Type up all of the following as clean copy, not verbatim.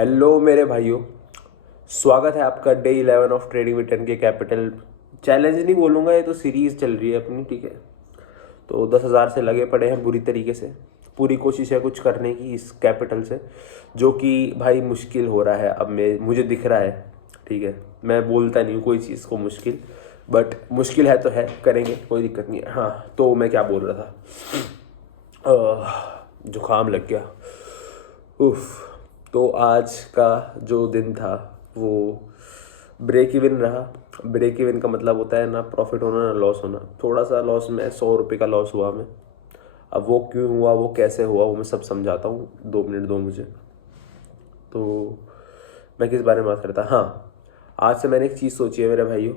Hello मेरे भाइयों, स्वागत है आपका day 11 of trading with 10K capital. Challenge नहीं बोलूँगा, ये तो सीरीज़ चल रही है अपनी, ठीक है। तो 10,000 से लगे पड़े हैं बुरी तरीके से। पूरी कोशिश है कुछ करने की इस कैपिटल से, जो कि भाई मुश्किल हो रहा है। अब मुझे दिख रहा है, ठीक है। मैं बोलता नहीं हूँ कोई चीज़ को मुश्किल, बट मुश्किल है तो है, करेंगे, कोई दिक्कत नहीं है। हाँ, तो मैं क्या बोल रहा था, जुकाम लग गया। उफ। तो आज का जो दिन था वो ब्रेक इवन रहा। ब्रेक इवन का मतलब होता है ना प्रॉफिट होना ना लॉस होना। थोड़ा सा लॉस में 100 रुपये का लॉस हुआ मैं। अब वो क्यों हुआ, वो कैसे हुआ, वो मैं सब समझाता हूँ। 2 मिनट दो मुझे। तो मैं किस बारे में बात करता, हाँ, आज से मैंने एक चीज़ सोची है मेरे भाइयों।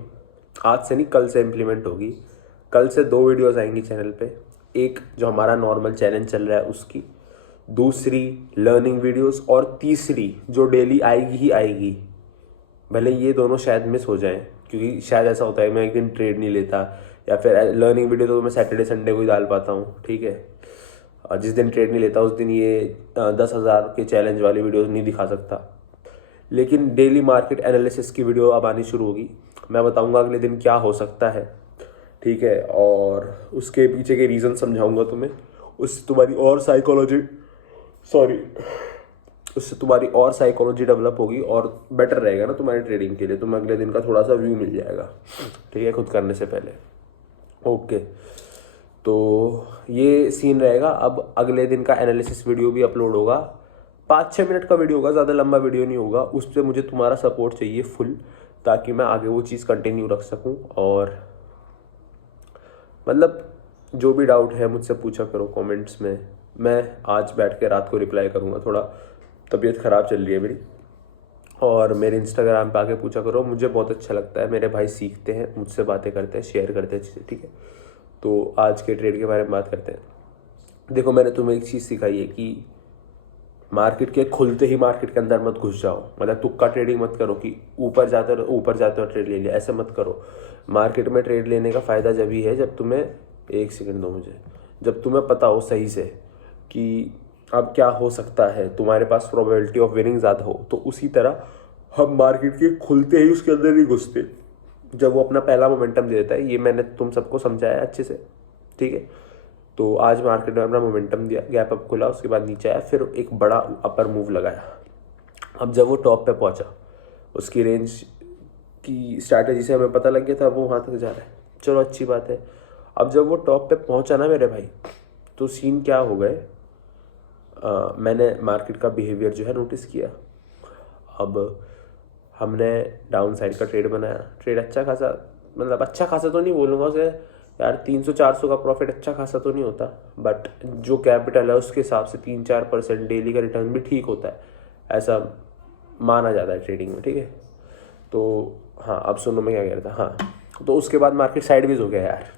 आज से नहीं, कल से इम्प्लीमेंट होगी। कल से 2 वीडियोज़ आएंगी चैनल पे। एक जो हमारा नॉर्मल चैलेंज चल रहा है उसकी, दूसरी लर्निंग वीडियोस, और तीसरी जो डेली आएगी ही आएगी। भले ये दोनों शायद मिस हो जाएं, क्योंकि शायद ऐसा होता है मैं एक दिन ट्रेड नहीं लेता, या फिर लर्निंग वीडियो तो मैं सैटरडे संडे को ही डाल पाता हूँ, ठीक है। और जिस दिन ट्रेड नहीं लेता उस दिन ये 10,000 के चैलेंज वाली वीडियोस नहीं दिखा सकता। लेकिन डेली मार्केट एनालिसिस की वीडियो अब आनी शुरू होगी। मैं बताऊंगा अगले दिन क्या हो सकता है, ठीक है, और उसके पीछे के रीज़न समझाऊंगा तुम्हें। उससे तुम्हारी और साइकोलॉजी उससे तुम्हारी और साइकोलॉजी डेवलप होगी और बेटर रहेगा ना तुम्हारी ट्रेडिंग के लिए। तुम्हें अगले दिन का थोड़ा सा व्यू मिल जाएगा, ठीक है, खुद करने से पहले। ओके, तो ये सीन रहेगा। अब अगले दिन का एनालिसिस वीडियो भी अपलोड होगा। 5-6 मिनट का वीडियो होगा, ज़्यादा लंबा वीडियो नहीं होगा। उस पर मुझे तुम्हारा सपोर्ट चाहिए फुल, ताकि मैं आगे वो चीज़ कंटिन्यू रख सकूँ। और मतलब जो भी डाउट है मुझसे पूछा करो कमेंट्स में। मैं आज बैठ के रात को रिप्लाई करूँगा। थोड़ा तबीयत ख़राब चल रही है मेरी। और मेरे इंस्टाग्राम पे आके पूछा करो, मुझे बहुत अच्छा लगता है। मेरे भाई सीखते हैं मुझसे, बातें करते हैं, शेयर करते हैं चीज़ें, ठीक है। तो आज के ट्रेड के बारे में बात करते हैं। देखो, मैंने तुम्हें एक चीज़ सिखाई है कि मार्केट के खुलते ही मार्केट के अंदर मत घुस जाओ। मतलब तुक्का ट्रेडिंग मत करो कि ऊपर जाते हो ट्रेड ले लिया, ऐसे मत करो। मार्केट में ट्रेड लेने का फ़ायदा जब ही है जब तुम्हें, एक सेकंड दो मुझे, जब तुम्हें पता हो सही से कि अब क्या हो सकता है, तुम्हारे पास प्रोबेबिलिटी ऑफ विनिंग ज़्यादा हो। तो उसी तरह हम मार्केट के खुलते ही उसके अंदर नहीं घुसते जब वो अपना पहला मोमेंटम दे देता है। ये मैंने तुम सबको समझाया अच्छे से, ठीक है। तो आज मार्केट में अपना मोमेंटम दिया, गैप अप खुला, उसके बाद नीचे आया, फिर एक बड़ा अपर मूव लगाया। अब जब वो टॉप पे पहुंचा, उसकी रेंज की स्ट्रैटेजी से हमें पता लग गया था वो वहाँ तक जा रहा है। चलो अच्छी बात है। अब जब वो टॉप पे पहुंचा ना मेरे भाई, तो सीन क्या हो गए, मैंने मार्केट का बिहेवियर जो है नोटिस किया। अब हमने डाउन साइड का ट्रेड बनाया। ट्रेड अच्छा खासा, मतलब अच्छा खासा तो नहीं बोलूँगा उसे यार, 300-400 का प्रॉफिट अच्छा खासा तो नहीं होता, बट जो कैपिटल है उसके हिसाब से 3-4% डेली का रिटर्न भी ठीक होता है, ऐसा माना जाता है ट्रेडिंग में, ठीक है। तो हाँ, अब सुनो मैं क्या कह रहा था। हाँ, तो उसके बाद मार्केट साइडवेज हो गया यार,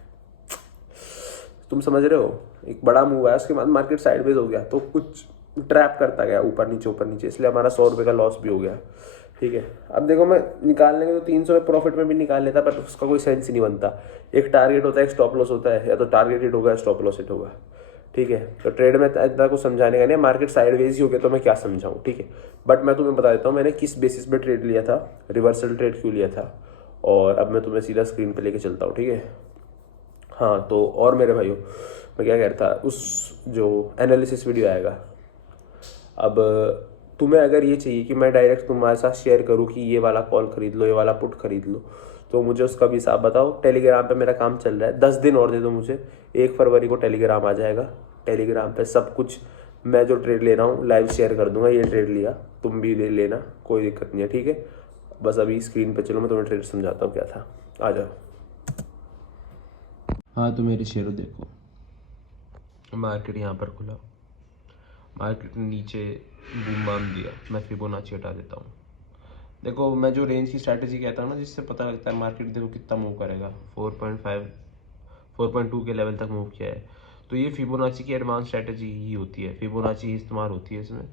तुम समझ रहे हो। एक बड़ा मूव आया, उसके बाद मार्केट साइडवेज हो गया, तो कुछ ट्रैप करता गया ऊपर नीचे, इसलिए हमारा 100 रुपये का लॉस भी हो गया, ठीक है। अब देखो, मैं निकालने के तो 300 प्रॉफिट में भी निकाल लेता, बट उसका कोई सेंस ही नहीं बनता। एक टारगेट होता है, एक स्टॉप लॉस होता है, या तो टारगेट हिट होगा या स्टॉप लॉस हिट होगा, ठीक है। तो ट्रेड में इतना कुछ समझाने का नहीं, मार्केट साइडवेज ही हो गया तो मैं क्या समझाऊँ, ठीक है। बट मैं तुम्हें बता देता हूँ मैंने किस बेसिस पे ट्रेड लिया था, रिवर्सल ट्रेड क्यों लिया था, और अब मैं तुम्हें सीधा स्क्रीन पर लेके चलता हूँ, ठीक है। हाँ, तो और मेरे भाइयों, मैं क्या कह रहा था, उस जो एनालिसिस वीडियो आएगा, अब तुम्हें अगर ये चाहिए कि मैं डायरेक्ट तुम्हारे साथ शेयर करूँ कि ये वाला कॉल खरीद लो, ये वाला पुट खरीद लो, तो मुझे उसका भी हिसाब बताओ। टेलीग्राम पे मेरा काम चल रहा है, 10 दिन और दे दो मुझे, 1 फरवरी को टेलीग्राम आ जाएगा। टेलीग्राम पे सब कुछ, मैं जो ट्रेड ले रहा हूँ लाइव शेयर कर दूंगा। ये ट्रेड लिया, तुम भी ले लेना, कोई दिक्कत नहीं है, ठीक है। बस अभी स्क्रीन पे चलो, मैं तुम्हें ट्रेड समझाता हूँ क्या था, आ जाओ। हाँ, तो मेरे शेयर देखो, मार्केट यहाँ पर खुला, मार्केट ने नीचे बूम बाम दिया। मैं फिबोनाची हटा देता हूँ। देखो, मैं जो रेंज की स्ट्रैटेजी कहता हूँ ना, जिससे पता लगता है मार्केट देखो कितना मूव करेगा, 4.5 4.2 के लेवल तक मूव किया है, तो ये फिबोनाची की एडवांस स्ट्रैटेजी ही होती है, फिबोनाची ही इस्तेमाल होती है इसमें।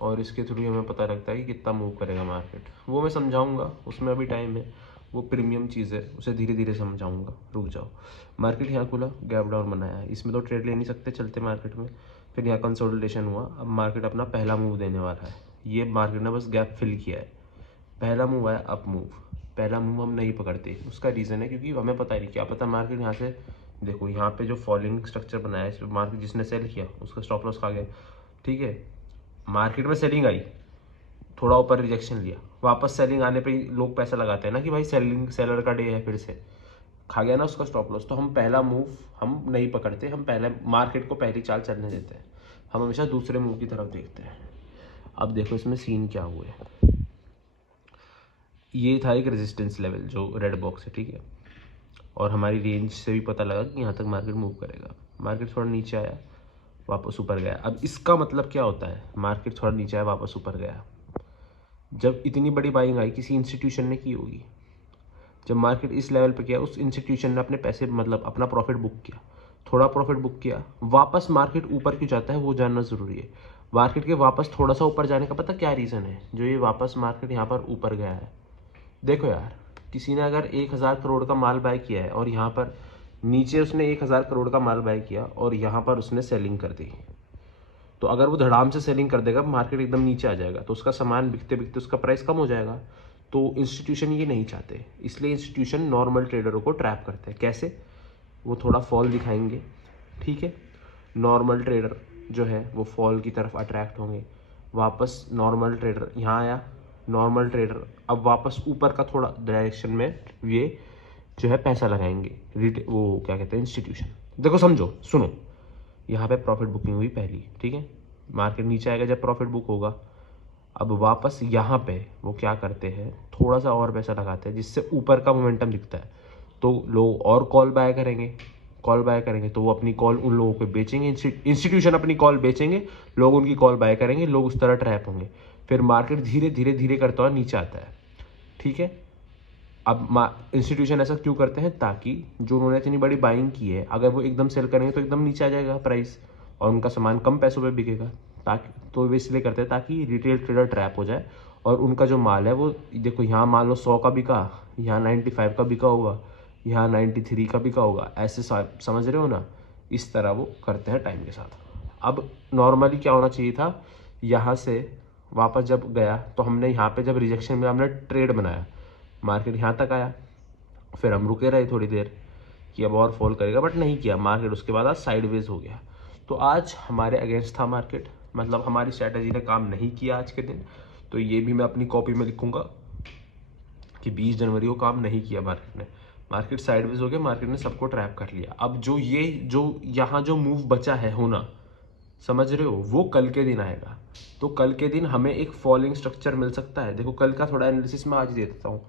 और इसके थ्रू हमें पता लगता है कि कितना मूव करेगा मार्केट। वो मैं समझाऊंगा, उसमें अभी टाइम है, वो प्रीमियम चीज़ है, उसे धीरे धीरे समझाऊंगा, रुक जाओ। मार्केट यहाँ खुला, गैप डाउन बनाया है, इसमें तो ट्रेड ले नहीं सकते चलते मार्केट में। फिर यहाँ कंसोलिडेशन हुआ, अब मार्केट अपना पहला मूव देने वाला है, ये मार्केट ने बस गैप फिल किया है। पहला मूव आया अप मूव, पहला मूव हम नहीं पकड़ते। उसका रीज़न है क्योंकि हमें पता ही नहीं, क्या पता मार्केट यहाँ से, देखो यहाँ पे जो फॉलिंग स्ट्रक्चर बनाया है इस पर मार्केट जिसने सेल किया उसका स्टॉप लॉस खा गया, ठीक है। मार्केट में सेलिंग आई, थोड़ा ऊपर रिजेक्शन लिया, वापस सेलिंग आने पे ही लोग पैसा लगाते हैं ना कि भाई सेलिंग सेलर का डे है, फिर से खा गया ना उसका स्टॉप लॉस। तो हम पहला मूव हम नहीं पकड़ते, हम पहले मार्केट को पहली चाल चलने देते हैं, हम हमेशा दूसरे मूव की तरफ देखते हैं। अब देखो इसमें सीन क्या हुआ है। ये था एक रेजिस्टेंस लेवल जो रेड बॉक्स है, ठीक है, और हमारी रेंज से भी पता लगा कि यहाँ तक मार्केट मूव करेगा। मार्केट थोड़ा नीचे आया, वापस ऊपर गया। अब इसका मतलब क्या होता है, मार्केट थोड़ा नीचे आया वापस ऊपर गया, जब इतनी बड़ी बाइंग आई किसी इंस्टीट्यूशन ने की होगी। जब मार्केट इस लेवल पे किया उस इंस्टीट्यूशन ने अपने पैसे मतलब अपना प्रॉफिट बुक किया, थोड़ा प्रॉफिट बुक किया, वापस मार्केट ऊपर क्यों जाता है वो जानना ज़रूरी है। मार्केट के वापस थोड़ा सा ऊपर जाने का पता क्या रीज़न है, जो ये वापस मार्केट यहाँ पर ऊपर गया है। देखो यार, किसी ने अगर 1000 करोड़ का माल बाय किया है और यहाँ पर नीचे उसने 1000 करोड़ का माल बाय किया और यहाँ पर उसने सेलिंग कर दी, तो अगर वो धड़ाम से सेलिंग कर देगा मार्केट एकदम नीचे आ जाएगा, तो उसका सामान बिकते बिकते उसका प्राइस कम हो जाएगा। तो इंस्टीट्यूशन ये नहीं चाहते, इसलिए इंस्टीट्यूशन नॉर्मल ट्रेडरों को ट्रैप करते हैं। कैसे, वो थोड़ा फॉल दिखाएंगे, ठीक है, नॉर्मल ट्रेडर जो है वो फॉल की तरफ अट्रैक्ट होंगे, वापस नॉर्मल ट्रेडर यहाँ आया, नॉर्मल ट्रेडर अब वापस ऊपर का थोड़ा डायरेक्शन में ये जो है पैसा लगाएंगे, वो क्या कहते हैं इंस्टीट्यूशन। देखो समझो, सुनो, यहाँ पे प्रॉफिट बुकिंग हुई पहली, ठीक है, मार्केट नीचे आएगा जब प्रॉफिट बुक होगा। अब वापस यहाँ पे वो क्या करते हैं, थोड़ा सा और पैसा लगाते हैं जिससे ऊपर का मोमेंटम दिखता है, तो लोग और कॉल बाय करेंगे, कॉल बाय करेंगे तो वो अपनी कॉल उन लोगों को बेचेंगे, इंस्टीट्यूशन अपनी कॉल बेचेंगे, लोग उनकी कॉल बाय करेंगे, लोग उस तरह ट्रैप होंगे, फिर मार्केट धीरे धीरे धीरे करता हुआ नीचे आता है, ठीक है। अब इंस्टीट्यूशन ऐसा क्यों करते हैं, ताकि जो उन्होंने इतनी बड़ी बाइंग की है अगर वो एकदम सेल करेंगे तो एकदम नीचे आ जाएगा प्राइस और उनका सामान कम पैसों पे बिकेगा, ताकि तो वे इसलिए करते हैं ताकि रिटेल ट्रेडर ट्रैप हो जाए और उनका जो माल है वो, देखो यहाँ मान लो 100 का बिका, यहाँ 95 का बिका होगा, यहाँ 93 का बिका होगा, ऐसे समझ रहे हो ना, इस तरह वो करते हैं टाइम के साथ। अब नॉर्मली क्या होना चाहिए था, यहाँ से वापस जब गया तो हमने यहाँ पे जब रिजेक्शन में हमने ट्रेड बनाया, मार्केट यहाँ तक आया, फिर हम रुके रहे थोड़ी देर कि अब और फॉल करेगा, बट नहीं किया मार्केट, उसके बाद आज साइडवेज हो गया। तो आज हमारे अगेंस्ट था मार्केट, मतलब हमारी स्ट्रैटेजी ने काम नहीं किया आज के दिन। तो ये भी मैं अपनी कॉपी में लिखूंगा कि 20 जनवरी को काम नहीं किया मार्केट ने, मार्केट साइडवेज हो गया, मार्केट ने सबको ट्रैप कर लिया। अब जो यहाँ जो मूव बचा है होना, समझ रहे हो, वो कल के दिन आएगा। तो कल के दिन हमें एक फॉलिंग स्ट्रक्चर मिल सकता है। देखो कल का थोड़ा एनालिसिस मैं आज दे देता हूँ,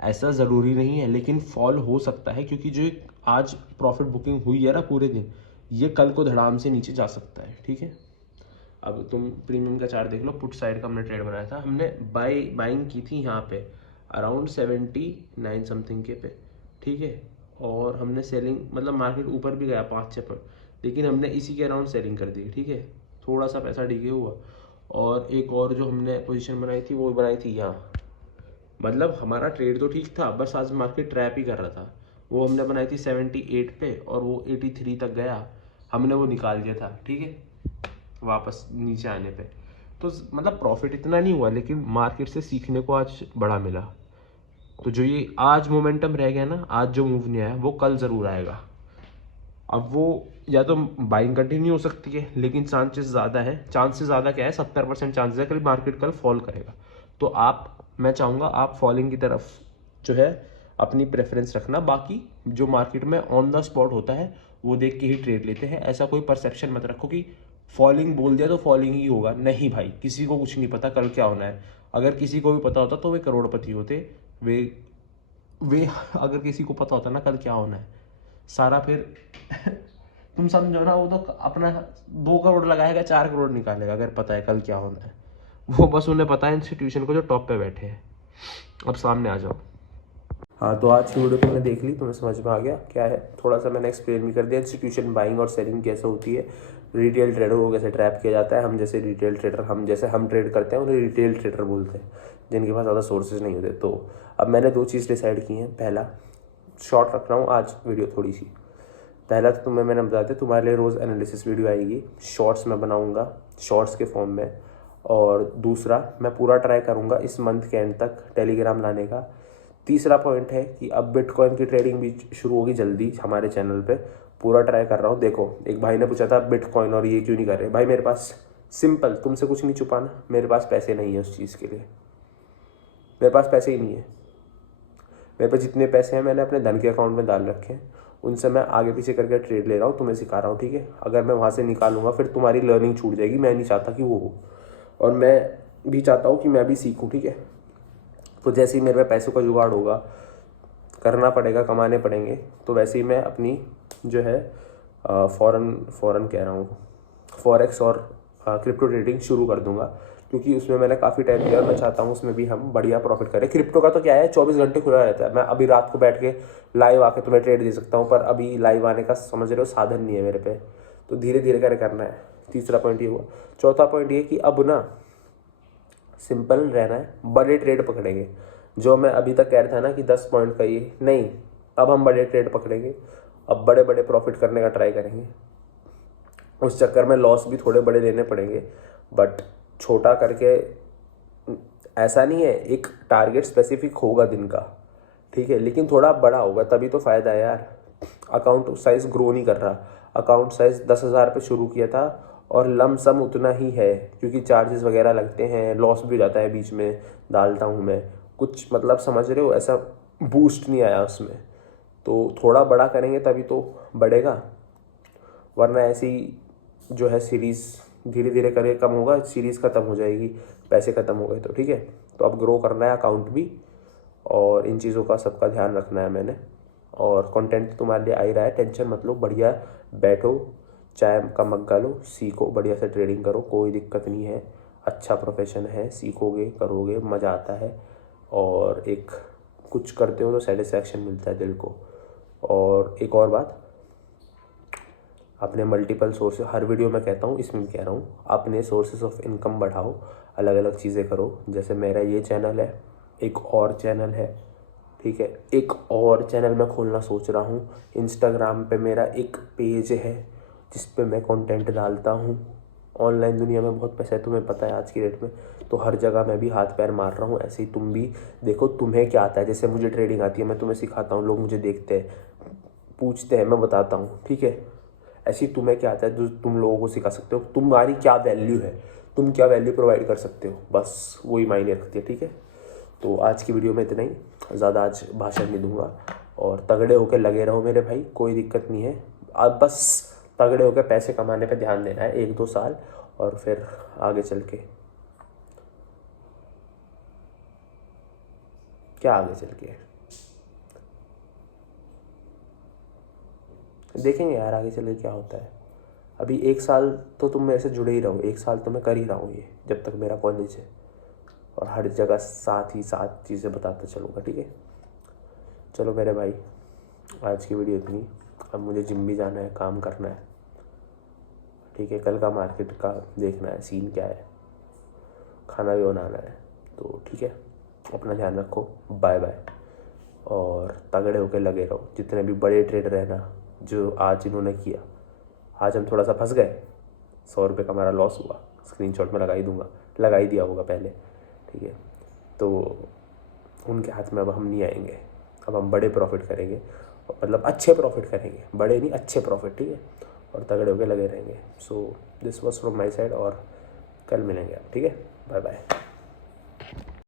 ऐसा ज़रूरी नहीं है लेकिन फॉल हो सकता है, क्योंकि जो आज प्रॉफिट बुकिंग हुई है ना पूरे दिन, ये कल को धड़ाम से नीचे जा सकता है, ठीक है। अब तुम प्रीमियम का चार्ट देख लो, पुट साइड का हमने ट्रेड बनाया था, हमने बाइंग की थी यहाँ पे अराउंड 79 समथिंग के पे, ठीक है, और हमने सेलिंग मतलब मार्केट ऊपर भी गया 5-6 पर, लेकिन हमने इसी के अराउंड सेलिंग कर दी, ठीक है, थोड़ा सा पैसा डीके हुआ। और एक और जो हमने पोजीशन बनाई थी वो बनाई थी यहाँ, मतलब हमारा ट्रेड तो ठीक था, बस आज मार्केट ट्रैप ही कर रहा था। वो हमने बनाई थी 78 पे और वो 83 तक गया, हमने वो निकाल दिया था, ठीक है, वापस नीचे आने पे। तो मतलब प्रॉफिट इतना नहीं हुआ लेकिन मार्केट से सीखने को आज बड़ा मिला। तो जो ये आज मोमेंटम रह गया ना, आज जो मूव नहीं आया वो कल ज़रूर आएगा। अब वो या तो बाइंग कंटिन्यू हो सकती है, लेकिन चांसेस ज़्यादा है, चांसेस ज़्यादा क्या है, 70% चांसेस है कि मार्केट कल फॉल करेगा। तो मैं चाहूँगा आप फॉलिंग की तरफ जो है अपनी प्रेफरेंस रखना। बाकी जो मार्केट में ऑन द स्पॉट होता है वो देख के ही ट्रेड लेते हैं, ऐसा कोई परसेप्शन मत रखो कि फॉलिंग बोल दिया तो फॉलिंग ही होगा। नहीं भाई, किसी को कुछ नहीं पता कल क्या होना है। अगर किसी को भी पता होता तो वे करोड़पति होते। वे अगर किसी को पता होता ना कल क्या होना है, सारा फिर तुम समझो ना, वो तो अपना 2 करोड़ लगाएगा 4 करोड़ निकालेगा अगर पता है कल क्या होना है। वो बस उन्हें पता है इंस्टीट्यूशन को जो टॉप पे बैठे हैं। अब सामने आ जाओ। हाँ, तो आज की वीडियो तुमने देख ली, तुम्हें समझ में आ गया क्या है, थोड़ा सा मैंने एक्सप्लेन भी कर दिया इंस्टीट्यूशन बाइंग और सेलिंग कैसे होती है, रिटेल ट्रेडर को कैसे ट्रैप किया जाता है। हम जैसे रिटेल ट्रेडर, हम ट्रेड करते हैं उन्हें रिटेल ट्रेडर बोलते हैं, जिनके पास ज़्यादा सोर्सेज नहीं होते। तो अब मैंने 2 चीज़ डिसाइड की हैं। पहला, शॉर्ट रख रहा हूँ आज वीडियो थोड़ी सी। पहला तो मैंने बता दिया, तुम्हारे लिए रोज़ एनालिसिस वीडियो आएगी, शॉर्ट्स में बनाऊँगा, शॉर्ट्स के फॉर्म में। और दूसरा, मैं पूरा ट्राई करूँगा इस मंथ के एंड तक टेलीग्राम लाने का। तीसरा पॉइंट है कि अब बिटकॉइन की ट्रेडिंग भी शुरू होगी जल्दी हमारे चैनल पे, पूरा ट्राई कर रहा हूँ। देखो, एक भाई ने पूछा था बिटकॉइन और ये क्यों नहीं कर रहे। भाई मेरे पास सिंपल, तुमसे कुछ नहीं छुपाना, मेरे पास पैसे नहीं है उस चीज़ के लिए, मेरे पास पैसे ही नहीं है। मेरे पास जितने पैसे हैं मैंने अपने धन के अकाउंट में डाल रखे हैं, उनसे मैं आगे पीछे करके ट्रेड ले रहा हूँ, तुम्हें सिखा रहा हूँ, ठीक है। अगर मैं वहाँ से निकालूंगा फिर तुम्हारी लर्निंग छूट जाएगी, मैं नहीं चाहता कि वो हो, और मैं भी चाहता हूँ कि मैं भी सीखूँ, ठीक है। तो जैसे ही मेरे पे पैसों का जुगाड़ होगा, करना पड़ेगा, कमाने पड़ेंगे, तो वैसे ही मैं अपनी जो है फॉरेन कह रहा हूँ, फॉरेक्स और क्रिप्टो ट्रेडिंग शुरू कर दूंगा, क्योंकि उसमें मैंने काफ़ी टाइम दिया और मैं चाहता हूँ उसमें भी हम बढ़िया प्रॉफिट करें। क्रिप्टो का तो क्या है, 24 घंटे खुला रहता है। मैं अभी रात को बैठ के लाइव आके तुम्हें ट्रेड दे सकता हूँ, पर अभी लाइव आने का समझ रहे हो साधन नहीं है मेरे पे, तो धीरे धीरे करना है। तीसरा पॉइंट ये हुआ। चौथा पॉइंट ये कि अब ना सिंपल रहना है, बड़े ट्रेड पकड़ेंगे। जो मैं अभी तक कह रहा था ना कि 10 पॉइंट का ये नहीं, अब हम बड़े ट्रेड पकड़ेंगे, अब बड़े बड़े प्रॉफिट करने का ट्राई करेंगे। उस चक्कर में लॉस भी थोड़े बड़े लेने पड़ेंगे, बट छोटा करके ऐसा नहीं है, एक टारगेट स्पेसिफिक होगा दिन का, ठीक है, लेकिन थोड़ा बड़ा होगा तभी तो फ़ायदा है यार। अकाउंट साइज़ ग्रो नहीं कर रहा, अकाउंट साइज़ 10,000 पे शुरू किया था और लम सम उतना ही है, क्योंकि चार्जेस वगैरह लगते हैं, लॉस भी हो जाता है बीच में, डालता हूँ मैं कुछ, मतलब समझ रहे हो, ऐसा बूस्ट नहीं आया उसमें। तो थोड़ा बड़ा करेंगे तभी तो बढ़ेगा, वरना ऐसी जो है सीरीज़ धीरे धीरे करके कम होगा, सीरीज़ ख़त्म हो जाएगी, पैसे ख़त्म हो गए तो, ठीक है। तो अब ग्रो करना है अकाउंट भी, और इन चीज़ों का सबका ध्यान रखना है मैंने। और कंटेंट तुम्हारे लिए आ ही रहा है, टेंशन मत लो, बढ़िया बैठो, चाय का मग्गा लो, सीखो, बढ़िया से ट्रेडिंग करो, कोई दिक्कत नहीं है, अच्छा प्रोफेशन है, सीखोगे, करोगे, मज़ा आता है, और एक कुछ करते हो तो सेटिस्फैक्शन मिलता है दिल को। और एक और बात, अपने मल्टीपल सोर्सेस, हर वीडियो में कहता हूँ, इसमें भी कह रहा हूँ, अपने सोर्सेस ऑफ इनकम बढ़ाओ, अलग अलग चीज़ें करो। जैसे मेरा ये चैनल है, एक और चैनल है, ठीक है, एक और चैनल मैं खोलना सोच रहा हूँ। इंस्टाग्राम पे मेरा एक पेज है जिस पे मैं कंटेंट डालता हूँ। ऑनलाइन दुनिया में बहुत पैसा है, तुम्हें पता है आज की डेट में, तो हर जगह मैं भी हाथ पैर मार रहा हूँ। ऐसे ही तुम भी देखो, तुम्हें क्या आता है, जैसे मुझे ट्रेडिंग आती है, मैं तुम्हें सिखाता हूँ, लोग मुझे देखते हैं, पूछते हैं, मैं बताता हूँ, ठीक है। ऐसे ही तुम्हें क्या आता है जो तुम लोगों को सिखा सकते हो, तुम्हारी क्या वैल्यू है, तुम क्या वैल्यू प्रोवाइड कर सकते हो, बस वही मायने रखती है, ठीक है। तो आज की वीडियो में इतना ही, ज़्यादा आज भाषण नहीं दूंगा, और तगड़े होकर लगे रहो मेरे भाई, कोई दिक्कत नहीं है। अब बस तगड़े होकर पैसे कमाने पे ध्यान देना है 1-2 साल, और फिर आगे चल के क्या, आगे चल के देखेंगे यार, आगे चल के क्या होता है। अभी 1 साल तो तुम मेरे से जुड़े ही रहो, 1 साल तो मैं कर ही रहा हूँ ये, जब तक मेरा कॉलेज है, और हर जगह साथ ही साथ चीज़ें बताता चलूँगा, ठीक है। चलो मेरे भाई, आज की वीडियो इतनी, अब मुझे जिम भी जाना है, काम करना है, ठीक है। कल का मार्केट का देखना है, सीन क्या है, खाना भी बनाना है, तो ठीक है। अपना ध्यान रखो, बाय बाय, और तगड़े होकर लगे रहो। जितने भी बड़े ट्रेडर हैं ना, जो आज इन्होंने किया, आज हम थोड़ा सा फंस गए, 100 रुपये का हमारा लॉस हुआ, स्क्रीनशॉट में लगा ही दूंगा, लगा ही दिया होगा पहले, ठीक है। तो उनके हाथ में अब हम नहीं आएंगे, अब हम बड़े प्रॉफिट करेंगे, मतलब अच्छे प्रॉफिट करेंगे, बड़े नहीं, अच्छे प्रॉफिट, ठीक है, और तगड़े होकर लगे रहेंगे। So this was from my side, और कल मिलेंगे आप, ठीक है, बाय बाय।